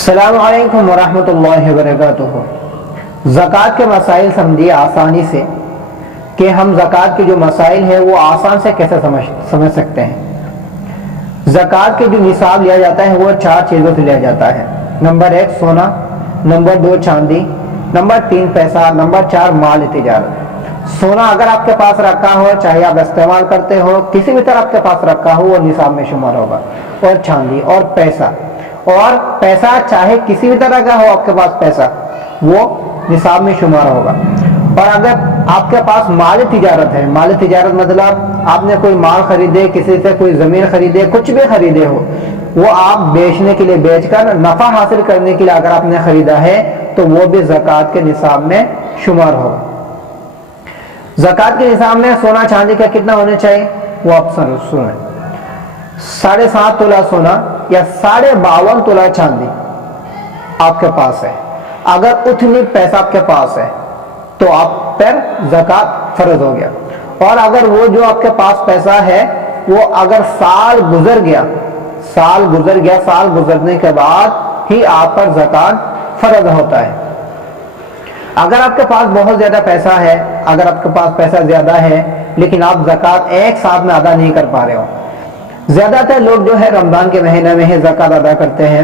السلام علیکم ورحمۃ اللہ وبرکاتہ۔ زکوٰۃ کے مسائل سمجھیے آسانی سے کہ ہم زکوٰۃ کے جو مسائل ہیں وہ آسان سے کیسے سمجھ سکتے ہیں۔ زکوٰۃ کے جو نصاب لیا جاتا ہے وہ 4 چیزوں سے لیا جاتا ہے۔ نمبر 1 سونا، نمبر 2 چاندی، نمبر 3 پیسہ، نمبر 4 مال تجارت۔ سونا اگر آپ کے پاس رکھا ہو، چاہے آپ استعمال کرتے ہو، کسی بھی طرح آپ کے پاس رکھا ہو، وہ نصاب میں شمار ہوگا۔ اور چاندی اور پیسہ چاہے کسی بھی طرح کا ہو آپ کے پاس پیسہ، وہ نصاب میں شمار ہوگا۔ اور اگر آپ کے پاس مال تجارت ہے، مال تجارت مطلب آپ نے کوئی مال خریدے، کسی سے کوئی زمین خریدے، کچھ بھی خریدے ہو، وہ آپ بیچنے کے لیے بیچ کر نفع حاصل کرنے کے لیے اگر آپ نے خریدا ہے تو وہ بھی زکوٰۃ کے نصاب میں شمار ہوگا۔ زکوٰۃ کے نصاب میں سونا چاندی کا کتنا ہونا چاہیے وہ آپ سنیں۔ 7.5 تولہ سونا یا 52.5 تولہ چاندی آپ کے پاس ہے۔ اگر اتنی پیسہ آپ کے پاس ہے تو آپ پر زکوٰۃ فرض ہو گیا۔ اور اگر وہ جو آپ کے پاس پیسہ ہے وہ اگر سال گزر گیا، سال گزرنے کے بعد ہی آپ پر زکوٰۃ فرض ہوتا ہے۔ اگر آپ کے پاس بہت زیادہ پیسہ ہے، اگر آپ کے پاس پیسہ زیادہ ہے لیکن آپ زکوٰۃ ایک ساتھ میں ادا نہیں کر پا رہے ہو، زیادہ تر لوگ جو ہے رمضان کے مہینے میں ہی زکوٰۃ ادا کرتے ہیں۔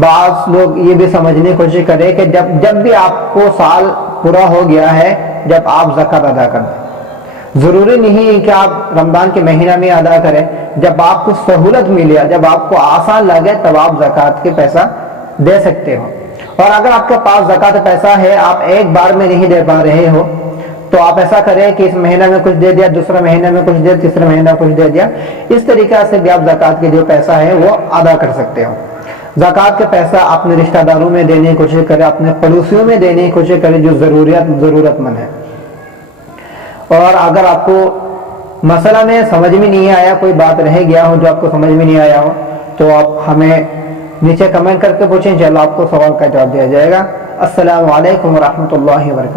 بعض لوگ یہ بھی سمجھنے کی کوشش کریں کہ جب بھی آپ کو سال پورا ہو گیا ہے جب آپ زکوٰۃ ادا کر دیں۔ ضروری نہیں کہ آپ رمضان کے مہینہ میں ادا کریں، جب آپ کو سہولت ملے، جب آپ کو آسان لگے تب آپ زکوٰۃ کے پیسہ دے سکتے ہو۔ اور اگر آپ کے پاس زکوٰۃ پیسہ ہے، آپ ایک بار میں نہیں دے پا رہے ہو، تو آپ ایسا کریں کہ اس مہینہ میں کچھ دے دیا، دوسرے مہینے میں کچھ دیا، تیسرے مہینہ کچھ دے دیا۔ اس طریقہ سے بھی آپ زکوٰۃ کے جو پیسہ ہے وہ ادا کر سکتے ہو۔ زکوٰۃ کے پیسہ اپنے رشتہ داروں میں دینے کی کوشش کریں، اپنے پڑوسیوں میں دینے کی کوشش کریں جو ضرورت مند ہے۔ اور اگر آپ کو مسئلہ میں سمجھ میں نہیں آیا، کوئی بات رہ گیا ہو جو آپ کو سمجھ میں نہیں آیا ہو، تو آپ ہمیں نیچے کمنٹ کر کے پوچھیں، انشاءاللہ آپ کو سوال کا جواب دیا جائے گا۔ السلام علیکم ورحمۃ اللہ وبرکاتہ۔